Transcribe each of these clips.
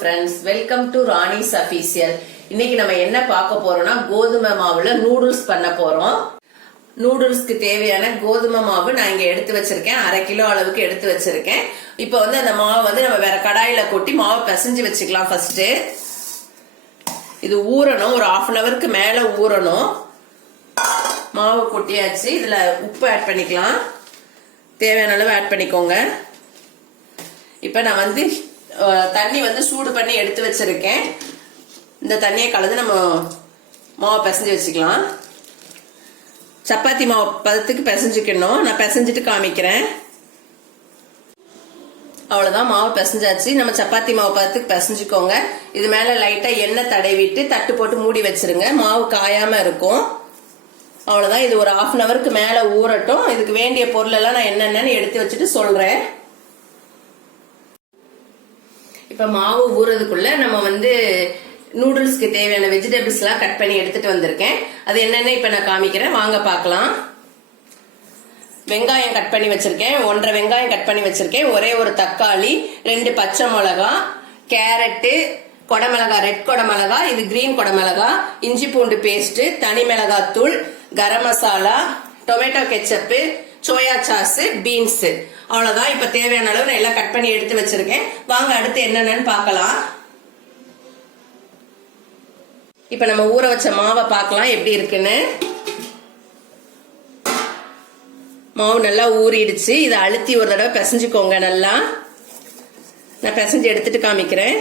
Friends welcome to Rani's official இன்னைக்கு நம்ம என்ன பார்க்க போறோம்னா கோதுமை மாவுல நூடுல்ஸ் பண்ண போறோம். நூடுல்ஸ்க்கு தேவையான கோதுமை மாவு நான் இங்க எடுத்து வச்சிருக்கேன். அரை கிலோ அளவுக்கு எடுத்து வச்சிருக்கேன். இப்போ வந்து அந்த மாவு வந்து நம்ம வேற கடாயில கொட்டி மாவை பிசைஞ்சு வச்சுக்கலாம் ஃபர்ஸ்ட் இது ஊறணும். ஒரு ஆஃப் அன் ஹவருக்கு மேல ஊறணும். மாவு கொட்டியாச்சு. இதுல உப்பு ஆட் பண்ணிக்கலாம். தேவையான அளவு ஆட் பண்ணிக்கோங்க. இப்போ நான் வந்து தண்ணி வந்து சூடு பண்ணி எடுத்து வச்சிருக்கேன். இந்த தண்ணியை கலந்து நம்ம மாவை பிசைஞ்சு வச்சுக்கலாம். சப்பாத்தி மாவு பதத்துக்கு பிசைஞ்சுக்கணும். நான் பிசைஞ்சிட்டு காமிக்கிறேன். அவ்வளோதான் மாவு பிசைஞ்சாச்சு. நம்ம சப்பாத்தி மாவு பதத்துக்கு பிசைஞ்சுக்கோங்க. இது மேலே லைட்டாக எண்ணெய் தடவிட்டு தட்டு போட்டு மூடி வச்சிருங்க. மாவு காயாமல் இருக்கும். அவ்வளோதான் இது ஒரு ஹாஃப் அன் ஹவருக்கு மேலே ஊறட்டும். இதுக்கு வேண்டிய பொருளெல்லாம் நான் என்னென்னு எடுத்து வச்சுட்டு சொல்கிறேன் இப்ப மாவு ஊறதுக்குள்ள நம்ம வந்து நூடுல்ஸ்க்கு தேவையான வெஜிடபிள்ஸ் எல்லாம் கட் பண்ணி எடுத்துட்டு வந்திருக்கேன். அது என்னென்ன இப்ப நான் காமிக்கிறேன். வாங்க பார்க்கலாம். வெங்காயம் கட் பண்ணி வச்சிருக்கேன். ஒன்றரை வெங்காயம் கட் பண்ணி வச்சிருக்கேன். ஒரே ஒரு தக்காளி ரெண்டு பச்சை மிளகா கேரட்டு கொடமிளகா ரெட் கொடமிளகா இது கிரீன் கொடமிளகா இஞ்சி பூண்டு பேஸ்ட் தனி மிளகாய் தூள் garam masala tomato ketchup soya sauce beans. அவ்வளவுதான். இப்ப தேவையான அளவு நான் எல்லாம் கட் பண்ணி எடுத்து வச்சிருக்கேன். வாங்க அடுத்து என்னென்னு பார்க்கலாம். இப்ப நம்ம ஊற வச்ச மாவை பார்க்கலாம். எப்படி இருக்குன்னு. மாவு நல்லா ஊறிடுச்சு. இதை அழுத்தி ஒரு தடவை பிசைஞ்சுக்கோங்க நல்லா. நான் பிசைஞ்சு எடுத்துட்டு காமிக்கிறேன்.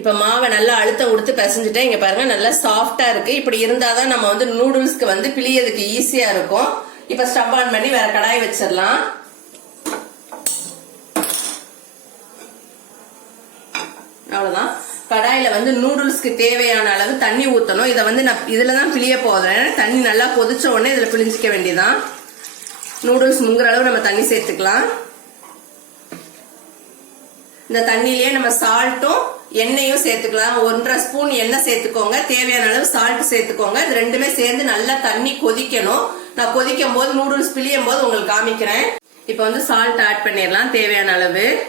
இப்ப மாவை நல்லா அழுத்தம் கொடுத்து பிசைஞ்சுட்டேன். இங்க பாருங்க நல்லா சாஃப்டா இருக்கு. இப்படி இருந்தாதான் நம்ம வந்து நூடுல்ஸ்க்கு வந்து பிழியதுக்கு ஈஸியா இருக்கும். இப்ப ஸ்டவ் ஆன் பண்ணி வேற கடாய் வச்சிடலாம். அவ்வளவுதான். கடாயில வந்து நூடுல்ஸ்க்கு தேவையான அளவு தண்ணி ஊத்தணும். இதை வந்து நான் இதுல தான் பிழிய போகிறேன் தண்ணி நல்லா கொதிச்ச உடனே இதுல பிழிஞ்சிக்க வேண்டியதான் நூடுல்ஸ் முங்குற அளவு நம்ம தண்ணி சேர்த்துக்கலாம். இந்த தண்ணியிலேயே நம்ம சால்ட்டும் எண்ணெயும் சேர்த்துக்கலாம். ஒன்றரை ஸ்பூன் எண்ணெய் சேர்த்துக்கோங்க. தேவையான அளவு சால்ட் சேர்த்துக்கோங்க. இது ரெண்டுமே சேர்ந்து நல்லா தண்ணி கொதிக்கணும். நான் கொதிக்கும் போது நூடுல்ஸ் பிழியும் போது உங்களுக்கு காமிக்கிறேன். இப்போ வந்து சால்ட் ஆட் பண்ணிடலாம். தேவையான அளவு.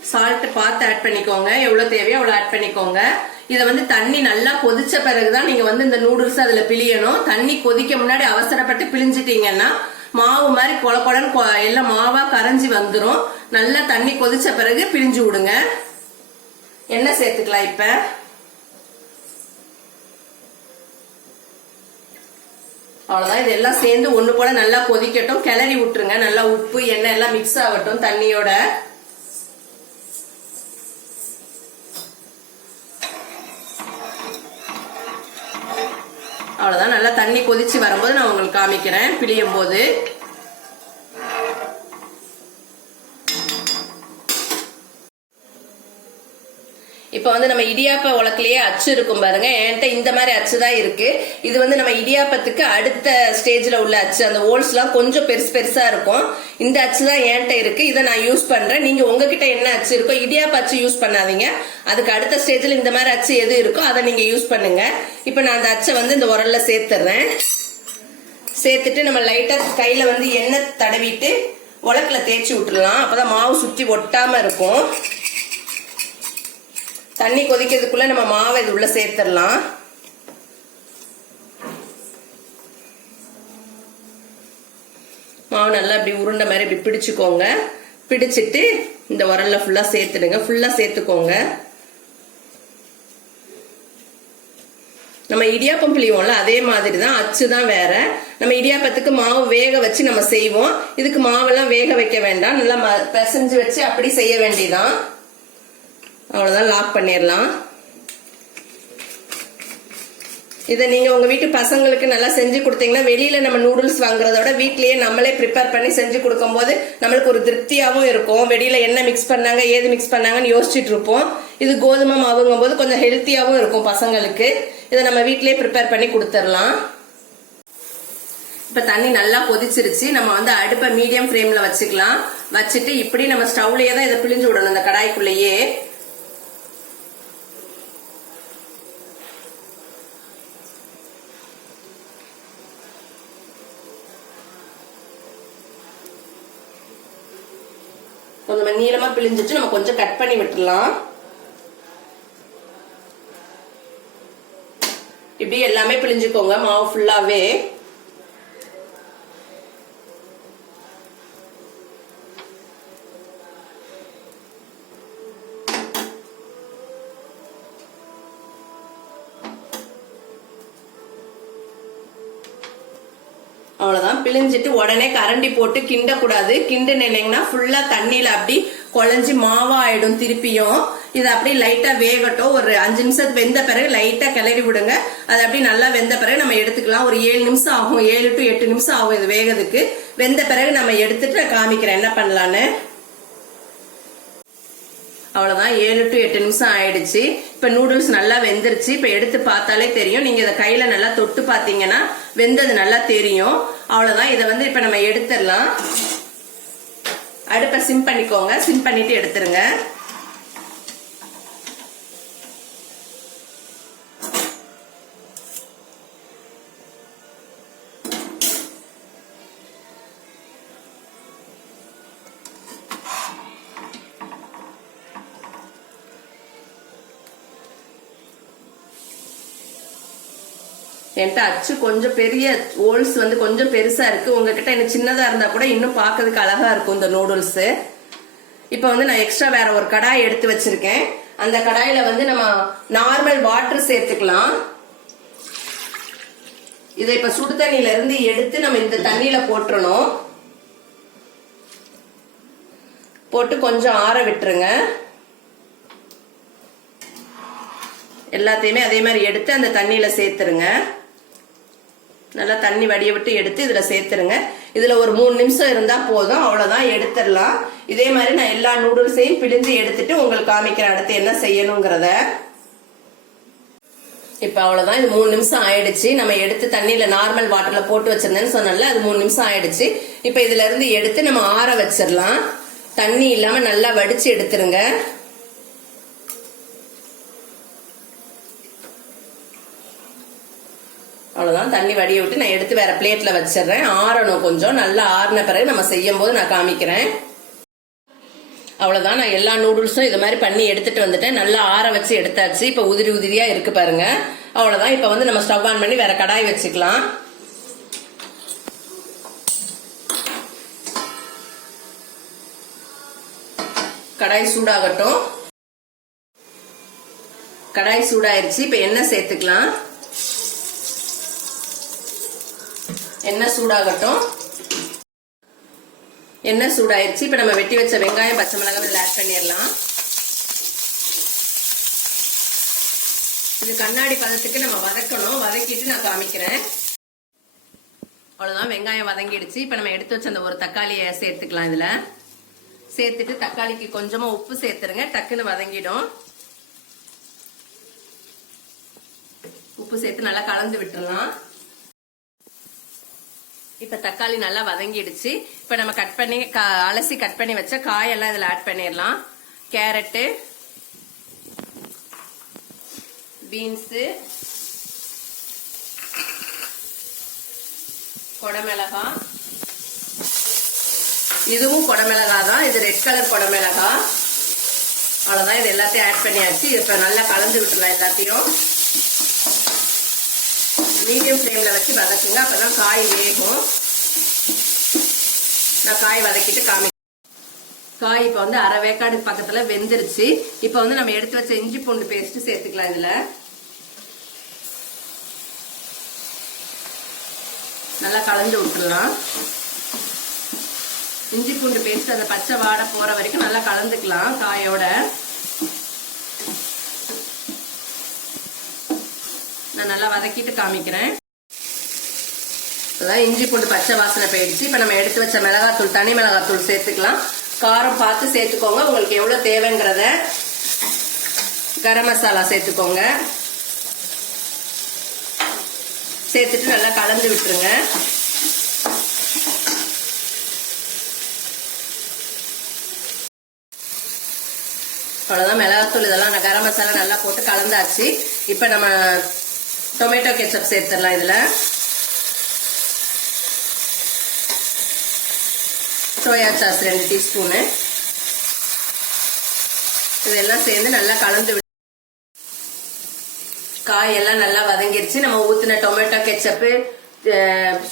சால்ட் பார்த்து ஆட் பண்ணிக்கோங்க. எவ்வளவு தேவையோ அவ்வளவு ஆட் பண்ணிக்கோங்க. இதை வந்து தண்ணி நல்லா கொதிச்ச பிறகுதான் நீங்க வந்து இந்த நூடுல்ஸ் அதுல பிழியணும். தண்ணி கொதிக்க முன்னாடி அவசரப்பட்டு பிழிஞ்சிட்டீங்கன்னா மாவு மாதிரி கொல கொலன்னு கொ- எல்லாம் மாவா கரைஞ்சி வந்துடும் நல்லா தண்ணி கொதிச்ச பிறகு பிழிஞ்சு விடுங்க. எண்ணெய் சேர்த்துக்கலாம் இப்ப? அவ்வளவுதான் இதெல்லாம் சேர்ந்து ஒண்ணு போல நல்லா கொதிக்கட்டும். கிளறி விட்டுருங்க. நல்லா உப்பு எண்ணெய் எல்லாம் மிக்ஸ் ஆகட்டும் தண்ணியோட. அவ்வளவுதான் நல்லா தண்ணி கொதிச்சு வரும்போது நான் உங்களுக்கு காமிக்கிறேன். பிழியும் போது இப்போ வந்து நம்ம இடியாப்ப உலக்கிலேயே அச்சு இருக்கும் பாருங்க. என்கிட்ட இந்த மாதிரி அச்சு தான் இருக்கு. இது வந்து நம்ம இடியாப்பத்துக்கு அடுத்த ஸ்டேஜ்ல உள்ள அச்சு. அந்த ஹோல்ஸ் எல்லாம் கொஞ்சம் பெருசு பெருசா இருக்கும். இந்த அச்சு தான் என்கிட்ட இருக்கு. இதை நான் யூஸ் பண்றேன். நீங்க உங்ககிட்ட என்ன அச்சு இருக்கோ இடியாப்ப அச்சு யூஸ் பண்ணாதீங்க. அதுக்கு அடுத்த ஸ்டேஜ்ல இந்த மாதிரி அச்சு எது இருக்கோ அதை நீங்க யூஸ் பண்ணுங்க. இப்ப நான் அந்த அச்சை வந்து இந்த உரல்ல சேர்த்துறேன். சேர்த்துட்டு நம்ம லைட்டா கையில வந்து எண்ணெய் தடவிட்டு உலக்கில் தேய்ச்சி விட்டுறலாம் அப்பதான் மாவு சுத்தி ஒட்டாம இருக்கும். தண்ணி கொதிக்கிறதுக்குள்ள நம்ம மாவை இது உள்ள சேர்த்துடலாம். மாவு நல்லா இப்படி உருண்டை மாதிரி இப்படி பிடிச்சுக்கோங்க. பிடிச்சிட்டு இந்த உரல்ல ஃபுல்லா சேர்த்துடுங்க. ஃபுல்லா சேர்த்துக்கோங்க. நம்ம இடியாப்பம் பிழிவோம்ல அதே மாதிரி தான் அச்சு தான் வேற. நம்ம இடியாப்பத்துக்கு மாவு வேக வச்சு நம்ம செய்வோம். இதுக்கு மாவெல்லாம் வேக வைக்க வேண்டாம். நல்லா ம- பிசைஞ்சு வச்சு அப்படி செய்ய வேண்டியதான் அவ்வளோதான் லாக் பண்ணிடலாம். இதை நீங்கள் உங்கள் வீட்டு பசங்களுக்கு நல்லா செஞ்சு கொடுத்தீங்கன்னா வெளியில் நம்ம நூடுல்ஸ் வாங்குறத விட வீட்லேயே நம்மளே ப்ரிப்பேர் பண்ணி செஞ்சு கொடுக்கும்போது நம்மளுக்கு ஒரு திருப்தியாகவும் இருக்கும். வெளியில் என்ன மிக்ஸ் பண்ணாங்க ஏது மிக்ஸ் பண்ணாங்கன்னு யோசிச்சுட்டு இருப்போம். இது கோதுமை மாவுங்கும் போது கொஞ்சம் ஹெல்த்தியாகவும் இருக்கும் பசங்களுக்கு. இதை நம்ம வீட்லேயே ப்ரிப்பேர் பண்ணி கொடுத்துடலாம். இப்போ தண்ணி நல்லா கொதிச்சிருச்சு. நம்ம வந்து அடுப்பை மீடியம் ஃப்ளேமில் வச்சுக்கலாம். வச்சுட்டு இப்படி நம்ம ஸ்டவ்லேயே தான் இதை பிழிஞ்சு விடணும் இந்த கடாய்க்குள்ளேயே. கொஞ்சம் நீளமா பிழிஞ்சிட்டு நம்ம கொஞ்சம் கட் பண்ணி விட்டுலாம் இப்படி எல்லாமே பிழிஞ்சுக்கோங்க மாவு ஃபுல்லாவே பிழிஞ்சிட்டு உடனே கரண்டி போட்டு கிண்டக்கூடாது. கிண்டு இல்லைங்கன்னா ஃபுல்லா தண்ணியில அப்படி குழஞ்சி மாவா ஆயிடும் திருப்பியும். இது அப்படியே லைட்டா வேகட்டும். ஒரு அஞ்சு நிமிஷத்துக்கு வெந்த பிறகு லைட்டா கிளறி விடுங்க. அது அப்படியே நல்லா வெந்த பிறகு நம்ம எடுத்துக்கலாம். ஒரு ஏழு நிமிஷம் ஆகும். ஏழு டு எட்டு நிமிஷம் ஆகும் இது வேகத்துக்கு வெந்த பிறகு நம்ம எடுத்துட்டு நான் காமிக்கிறேன். என்ன பண்ணலான்னு? அவ்வளவுதான். ஏழு டு எட்டு நிமிஷம் ஆயிடுச்சு. இப்ப நூடுல்ஸ் நல்லா வெந்துருச்சு. இப்ப எடுத்து பார்த்தாலே தெரியும். நீங்க இதை கையில நல்லா தொட்டு பாத்தீங்கன்னா வெந்தது நல்லா தெரியும். அவ்வளவுதான். இதை வந்து இப்ப நம்ம எடுத்துடலாம். அடுப்பை சிம் பண்ணிக்கோங்க. சிம் பண்ணிட்டு எடுத்துருங்க. என்கிட்ட அச்சு கொஞ்சம் பெரிய ஹோல்ஸ் வந்து கொஞ்சம் பெருசா இருக்கு. உங்ககிட்ட எனக்கு சின்னதா இருந்தா கூட இன்னும் பாக்குறதுக்கு அழகா இருக்கும் இந்த நூடுல்ஸ் இப்போ வந்து நான் எக்ஸ்ட்ரா வேற ஒரு கடாய் எடுத்து வச்சிருக்கேன். அந்த கடாயில வந்து நம்ம நார்மல் வாட்டர் சேர்த்துக்கலாம். இதை இப்ப சுடு தண்ணியில இருந்து எடுத்து நம்ம இந்த தண்ணியில போட்டுறணும். போட்டு கொஞ்சம் ஆற விட்டுருங்க. எல்லாத்தையுமே அதே மாதிரி எடுத்து அந்த தண்ணியில சேர்த்துருங்க. நல்லா தண்ணி வடிய விட்டு எடுத்து இதில் சேர்த்துருங்க. இதில் ஒரு மூணு நிமிஷம் இருந்தால் போதும். அவ்வளோதான் எடுத்துடலாம். இதே மாதிரி நான் எல்லா நூடுல்ஸையும் பிழிஞ்சு எடுத்துட்டு உங்களுக்கு காமிக்கிறேன். அடுத்து என்ன செய்யணுங்கிறத. இப்போ அவ்வளோதான் இது மூணு நிமிஷம் ஆயிடுச்சு. நம்ம எடுத்து தண்ணியில் நார்மல் வாட்டரில் போட்டு வச்சிருந்தேன்னு சொன்னால அது மூணு நிமிஷம் ஆயிடுச்சு. இப்போ இதுலேருந்து எடுத்து நம்ம ஆற வச்சிடலாம். தண்ணி இல்லாமல் நல்லா வடிச்சு எடுத்துருங்க. அவ்வளவுதான். தண்ணி வடிய விட்டு நான் எடுத்து வேற பிளேட்ல வச்சிடுறேன். ஆறணும் கொஞ்சம். நல்லா ஆறின பிறகு நம்ம செய்யும் போது நான் காமிக்கிறேன். அவ்வளவுதான். நான் எல்லா நூடுல்ஸும் இது மாதிரி பண்ணி எடுத்துட்டு வந்துட்டேன். நல்லா ஆற வச்சு எடுத்தாச்சு. இப்ப உதிரி உதிரியா இருக்கு பாருங்க. அவ்வளவுதான். இப்ப வந்து நம்ம ஸ்டவ் ஆன் பண்ணி வேற கடாய் வச்சுக்கலாம். கடாய் சூடாகட்டும். கடாய் சூடாயிருச்சு. இப்ப என்ன சேர்த்துக்கலாம். எண்ணெய் சூடாகட்டும். எண்ணெய் சூடாயிருச்சு. இப்போ நம்ம வெட்டி வச்ச வெங்காயம் பச்சை மிளகாய் இதில் ஆட் பண்ணிடலாம். இது கண்ணாடி பதத்துக்கு நம்ம வதக்கணும். வதக்கிட்டு நான் காமிக்கிறேன். அவ்வளோதான் வெங்காயம் வதங்கிடுச்சு. இப்போ நம்ம எடுத்து வச்ச அந்த ஒரு தக்காளியை சேர்த்துக்கலாம் இதில். சேர்த்துட்டு தக்காளிக்கு கொஞ்சமாக உப்பு சேர்த்துருங்க. டக்குன்னு வதங்கிடும். உப்பு சேர்த்து நல்லா கலந்து விட்டுறலாம் இப்ப தக்காளி நல்லா வதங்கிடுச்சு. இப்ப நம்ம கட் பண்ணி கா- அலசி கட் பண்ணி வச்ச காயெல்லாம் இதுல ஆட் பண்ணிடலாம். கேரட்டு பீன்ஸு கொடமிளகா. இதுவும் கொடமிளகா தான் இது ரெட் கலர் கொடமிளகா. அவ்வளோதான் இது எல்லாத்தையும் ஆட் பண்ணியாச்சு. இப்போ நல்லா கலந்து விட்டுலாம் எல்லாத்தையும். மீடியம் ஃப்ளேமில் வச்சு வதக்குங்க. அப்பதான் காய் வேகும். நான் காய் வதக்கிட்டு காமி காய் இப்போ வந்து அரை வேக்காடு பக்கத்தில் வெந்துருச்சு. இப்போ வந்து நம்ம எடுத்து வச்ச இஞ்சி பூண்டு பேஸ்ட் சேர்த்துக்கலாம் இதில். நல்லா கலந்து விட்டுடலாம். இஞ்சி பூண்டு பேஸ்ட் அந்த பச்சை வாடை போகிற வரைக்கும் நல்லா கலந்துக்கலாம் காயோட. நான் நல்லா வதக்கிட்டு காமிக்கிறேன். அதான் இஞ்சி பூண்டு பச்சை வாசனை போயிடுச்சு. இப்போ நம்ம எடுத்து வச்ச மிளகாத்தூள் தனி மிளகாத்தூள் சேர்த்துக்கலாம். காரம் பார்த்து சேர்த்துக்கோங்க. உங்களுக்கு எவ்வளோ தேவைங்கிறத கரம் மசாலா சேர்த்துக்கோங்க. சேர்த்துட்டு நல்லா கலந்து விட்டுருங்க. அவ்வளோதான் மிளகாத்தூள் இதெல்லாம் கரம் மசாலா நல்லா போட்டு கலந்தாச்சு. இப்போ நம்ம டொமேட்டோ கெச்சப் சேர்த்துடலாம் இதில். சோயா சாஸ் ரெண்டு டீஸ்பூனு. இதெல்லாம் சேர்ந்து நல்லா கலந்து விட்டு காய் எல்லாம் நல்லா வதங்கிருச்சு. நம்ம ஊற்றின டொமேட்டோ கெச்சப்பு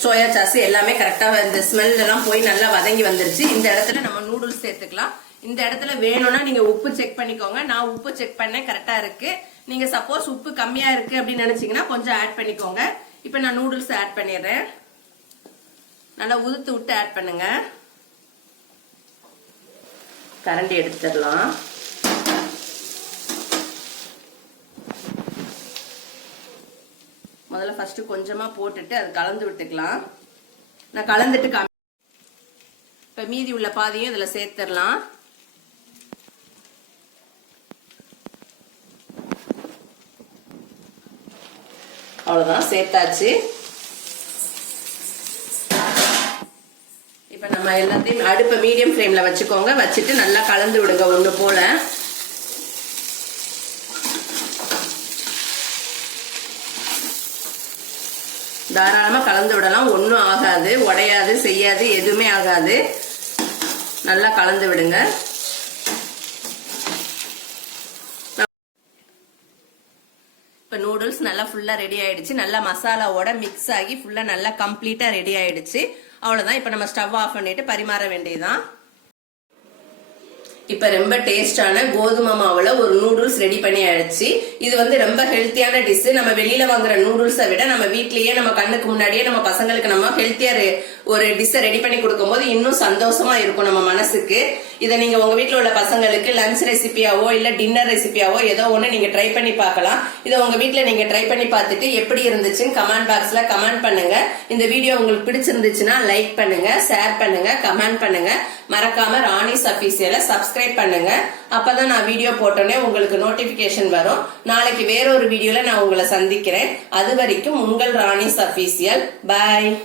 சோயா சாஸ் எல்லாமே கரெக்டாக இந்த ஸ்மெல் எல்லாம் போய் நல்லா வதங்கி வந்துருச்சு. இந்த இடத்துல நம்ம நூடுல்ஸ் சேர்த்துக்கலாம். இந்த இடத்துல வேணும்னா நீங்கள் உப்பு செக் பண்ணிக்கோங்க. நான் உப்பு செக் பண்ணேன். கரெக்டாக இருக்குது நீங்க சப்போஸ் உப்பு கம்மியா இருக்கு அப்படின்னு நினைச்சீங்கன்னா கொஞ்சம் ஆட் பண்ணிக்கோங்க. இப்போ நான் நூடுல்ஸ் ஆட் பண்ணிடுறேன். நல்லா உதுத்து விட்டு ஆட் பண்ணுங்க. கரண்டி எடுத்துடலாம். முதல்ல ஃபர்ஸ்ட் கொஞ்சமா போட்டுட்டு அது கலந்து விட்டுக்கலாம். நான் கலந்துட்டு இப்ப மீதி உள்ள பாதியும் இதுல சேர்த்துடலாம். அவ்வளோதான் சேர்த்தாச்சு. இப்போ நம்ம எல்லாத்தையும் அடுப்பை மீடியம் ஃப்ளேமில் வச்சுக்கோங்க. வச்சுட்டு நல்லா கலந்து விடுங்க ஒன்று போல். தாராளமாக கலந்து விடலாம். ஒன்றும் ஆகாது உடையாது செய்யாது எதுவுமே ஆகாது. நல்லா கலந்து விடுங்க. இப்போ நூடுல்ஸ் நல்லா ஃபுல்லாக ரெடி ஆகிடுச்சு நல்லா மசாலாவோட மிக்ஸ் ஆகி ஃபுல்லாக நல்லா கம்ப்ளீட்டாக ரெடி ஆகிடுச்சு அவ்வளோதான் இப்போ நம்ம ஸ்டவ் ஆஃப் பண்ணிட்டு பரிமாற வேண்டியதுதான். இப்போ ரொம்ப டேஸ்டான கோதுமை மாவுல ஒரு நூடுல்ஸ் ரெடி பண்ணி ஆயிடுச்சு இது வந்து ரொம்ப ஹெல்த்தியான டிஷ் நம்ம வெளியில வாங்குற நூடுல்ஸை விட நம்ம வீட்லயே நம்ம கண்ணுக்கு முன்னாடியே நம்ம பசங்களுக்கு நம்ம ஹெல்த்தியா ஒரு டிஷ்ஷை ரெடி பண்ணி கொடுக்கும்போது இன்னும் சந்தோஷமா இருக்கும் நம்ம மனசுக்கு. இதை நீங்க உங்க வீட்டில் உள்ள பசங்களுக்கு லஞ்ச் ரெசிபியாவோ இல்ல டின்னர் ரெசிபியாவோ ஏதோ ஒன்று நீங்க ட்ரை பண்ணி பார்க்கலாம். இதை உங்க வீட்டில் நீங்க ட்ரை பண்ணி பார்த்துட்டு எப்படி இருந்துச்சுன்னு கமெண்ட் பாக்ஸ்ல கமெண்ட் பண்ணுங்க. இந்த வீடியோ உங்களுக்கு பிடிச்சிருந்துச்சுன்னா லைக் பண்ணுங்க ஷேர் பண்ணுங்க கமெண்ட் பண்ணுங்க. மறக்காம ராணிஸ் அபிஷியலை சப்ஸ்கிரைப் பண்ணுங்க. அப்பதான் நான் வீடியோ போட்டோன்னே உங்களுக்கு நோட்டிபிகேஷன் வரும். நாளைக்கு வேற ஒரு வீடியோல நான் உங்களை சந்திக்கிறேன். அது வரைக்கும் உங்கள் ராணிஸ் அபிஷியல் பாய்